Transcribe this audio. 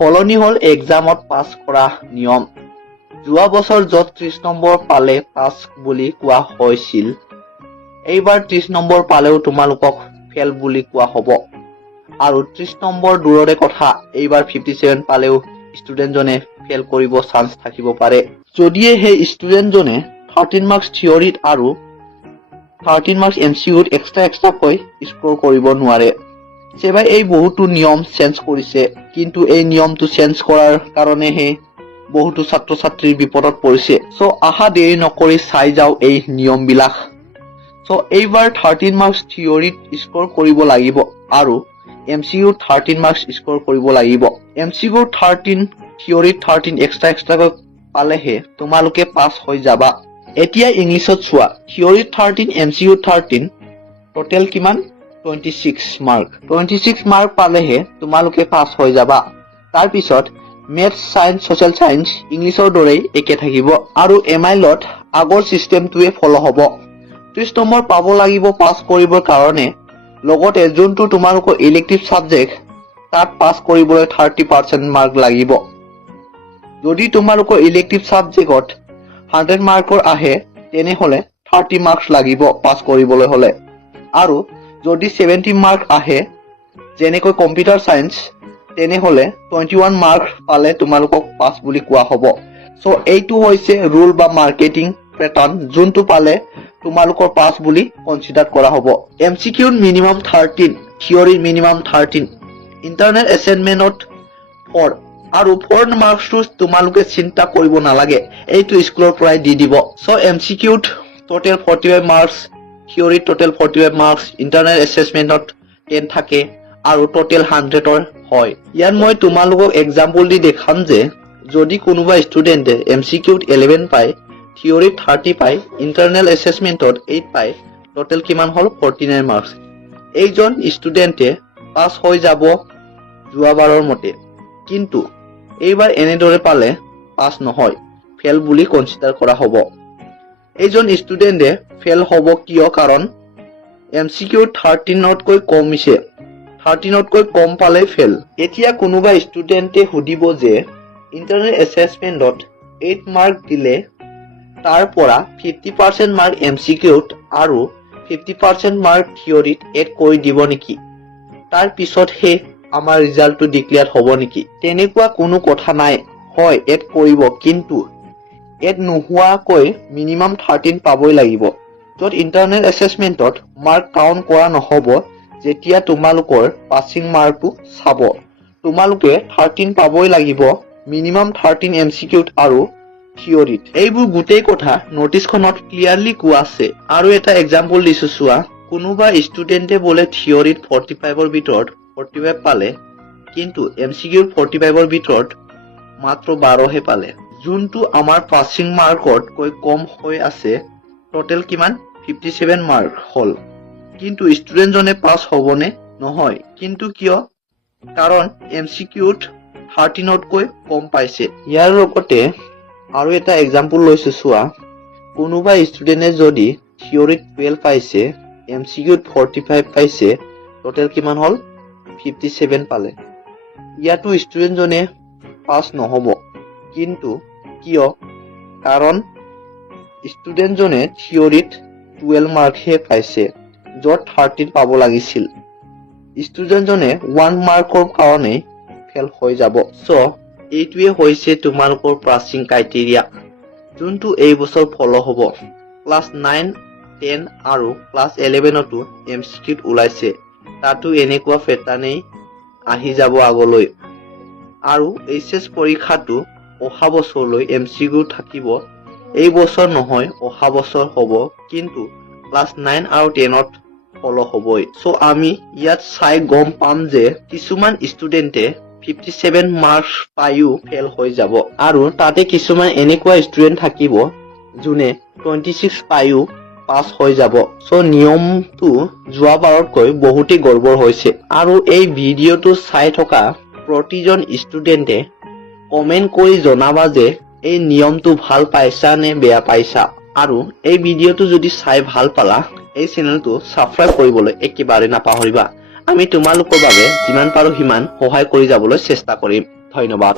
সলনি হল এক্সামত পাছ কৰা নিয়ম। যোৱা বছৰ য'ত 30 নম্বৰ পালে পাছ বুলি কোৱা হৈছিল, এইবাৰ 30 নম্বৰ পালেও তোমালোকক ফেল বুলি কোৱা হ'ব। আৰু 30 নম্বৰ দূৰৰে কথা, এইবাৰ 57 পালেও ষ্টুডেণ্টজনে ফেল কৰিব চান্স থাকিব পাৰে। যদিহে সেই ষ্টুডেণ্টজনে 13 মাৰ্কছ থিয়ৰীত আৰু 13 মাৰ্কছ MCQত এক্সট্ৰাকৈ স্ক'ৰ কৰিব নোৱাৰে। সেবাই এই বহুতো নিয়ম চেঞ্জ কৰিছে, কিন্তু এই নিয়মটো চেঞ্জ কৰাৰ কাৰণেহে বহুতো ছাত্ৰ ছাত্ৰীৰ বিপদত পৰিছে। আহা দেৰি নকৰি চাই যাও এই নিয়মবিলাক। এইবাৰ 13 মাৰ্কছ থিয়ৰীত স্ক'ৰ কৰিব লাগিব আৰু MCQত 13 মাৰ্কছ স্ক'ৰ কৰিব লাগিব। MCQত 13, থিয়ৰীত 13 এক্সট্ৰাকৈ পালেহে তোমালোকে পাছ হৈ যাবা। এতিয়া ইংলিছত চোৱা, থিয়ৰীত 13, MCQত 13, টোটেল কিমান? 26 মাৰ্ক। 26 মাৰ্ক পালেহে তোমালোকে পাছ হৈ যাবা। তাৰপিছত মেথছ, সায়েন্স, ছ'চিয়েল সায়েন্স, ইংলিছৰ দৰেই একে থাকিব আৰু MILত আগৰ চিষ্টেমটোৱে ফলো হ'ব। 30 নম্বৰ পাব লাগিব পাছ কৰিবৰ কাৰণে। লগতে যোনটো তোমালোকৰ ইলেক্টিভ সাবজেক্ট, তাত পাছ কৰিবলৈ 30% মাৰ্ক লাগিব। যদি তোমালোকৰ ইলেক্টিভ সাবজেক্টত 100 মাৰ্কৰ আহে, তেনেহলে 30 মাৰ্কছ লাগিব পাছ কৰিবলৈ হলে। আৰু যদি 70 মাৰ্ক আহে, যেনেকৈ কম্পিউটাৰ সায়েন্স, তেনেহলে 21 মাৰ্ক পালে তোমালোকক পাছ বুলি কোৱা হ'ব। এইটো হৈছে ৰুল বা মাৰ্কেটিং পেটাৰ্ণ, যোনটো পালে তোমালোকৰ পাছ বুলি কনচিডাৰ কৰা হ'ব। MCQত মিনিমাম 13, থিয়ৰীত মিনিমাম 13, ইণ্টাৰনেল এছাইনমেণ্টত 4 আৰু 4 মাৰ্কছটো তোমালোকে চিন্তা কৰিব নালাগে, এইটো স্কুলৰ পৰাই দি দিব। MCQত টোটেল 45 মাৰ্কছ, থিয়ৰীত টোটেল 45 মাৰ্কছ, ইণ্টাৰনেল এছেছমেণ্টত 10 থাকে আৰু টোটেল 100ৰ হয়। ইয়াত মই তোমালোকক এক্সাম্পল দি দেখাম যে যদি কোনোবা ষ্টুডেণ্টে MCQত 11 পায়, থিয়ৰীত 30 পায়, ইণ্টাৰনেল এছেছমেণ্টত 8 পায়, টোটেল কিমান হ'ল? 49 মাৰ্কছ। এইজন ষ্টুডেণ্টে পাছ হৈ যাব যোৱাবাৰৰ মতে, কিন্তু এইবাৰ এনেদৰে পালে পাছ নহয়, ফেল বুলি কনচিডাৰ কৰা হ'ব। এইজন ষ্টুডেণ্টে ফেল হ'ব কিয়? কাৰণ MCQত 13তকৈ কমিছে, 13তকৈ কম পালে ফেল। এতিয়া কোনোবা ষ্টুডেণ্টে সুধিব যে ইণ্টাৰনেল এছেছমেণ্টত 8 মাৰ্ক দিলে তাৰ পৰা 50% মাৰ্ক MCQত আৰু 50% মাৰ্ক থিয়ৰীত এড কৰি দিব নেকি? তাৰ পিছতহে আমাৰ ৰিজাল্টটো ডিক্লেয়াৰ হ'ব নেকি? তেনেকুৱা কোনো কথা নাই। হয়, এড কৰিব, কিন্তু এড নোহোৱাকৈ মিনিমাম 13 পাবই লাগিব। য'ত ইণ্টাৰনেল এছেছমেণ্টত মাৰ্ক কাউণ্ট কৰা নহ'ব, যেতিয়া তোমালোকৰ পাছিং মাৰ্কটো চাব। তোমালোকে 13 পাবই লাগিব, মিনিমাম 13 MCQত আৰু থিয়ৰীত। এইবোৰ গোটেই কথা নটিছখনত ক্লিয়াৰলি কোৱা আছে। আৰু এটা এক্সাম্পল দিছো চোৱা, কোনোবা ষ্টুডেণ্টে বোলে থিয়ৰীত 45ৰ ভিতৰত 45 পালে, কিন্তু MCQত 45ৰ ভিতৰত মাত্ৰ 12হে পালে, যোনটো আমাৰ পাছিং মাৰ্কতকৈ কম হৈ আছে। টোটেল কিমান? 57 মাৰ্ক হ'ল। কিন্তু ষ্টুডেণ্টজনে পাছ হ'বনে? নহয়। কিন্তু কিয়? কাৰণ MCQত 13তকৈ কম পাইছে। ইয়াৰ লগতে আৰু এটা এক্সাম্পল লৈছো চোৱা, কোনোবা ষ্টুডেণ্টে যদি থিয়ৰীত 12 পাইছে, MCQত 45 পাইছে, টোটেল কিমান হ'ল? 57 পালে। ইয়াতো ষ্টুডেণ্টজনে পাছ নহ'ব। কিন্তু কিয়? কাৰণ ষ্টুডেণ্টজনে থিয়ৰীত 12 মাৰ্কহে পাইছে, য'ত 13 পাব লাগিছিল। ষ্টুডেণ্টজনে 1 মাৰ্কৰ কাৰণে ফেল হৈ যাব। এইটোৱে হৈছে তোমালোকৰ পাছিং ক্ৰাইটেৰিয়া, যোনটো এই বছৰ ফলো হ'ব। ক্লাছ 9, 10 আৰু ক্লাছ 11তো MCQত ওলাইছে, তাতো এনেকুৱা পেটাৰ্ণেই আহি যাব আগলৈ। আৰু HS পৰীক্ষাটো অহা বছৰলৈ MCQ থাকিব। এই বছৰ নহয়, অহা বছৰ হ'ব, কিন্তু ক্লাছ 9 আৰু 10ত ফলো হ'বই। আমি ইয়াত চাই গম পাম যে কিছুমান ষ্টুডেণ্টে 57 মাৰ্কছ পায়ো ফেল হৈ যাব, আৰু তাতে কিছুমান এনেকুৱা ষ্টুডেণ্ট থাকিব যোনে 26 পায়ো পাছ হৈ যাব। নিয়মটো যোৱাবাৰতকৈ বহুতেই গড়বড় হৈছে। আৰু এই ভিডিঅ'টো চাই থকা প্ৰতিজন ষ্টুডেণ্টে কমেন্ট কৰি জনাবা যে এই নিয়মটো ভাল পাইছা নে বেয়া পাইছা। আৰু এই ভিডিঅ'টো যদি চাই ভাল পালা, এই চেনেলটো সাবস্ক্ৰাইব কৰিবলৈ একেবাৰে নাপাহৰিবা। আমি তোমালোকৰ বাবে যিমান পাৰো সিমান সহায় কৰি যাবলৈ চেষ্টা কৰিম। ধন্যবাদ।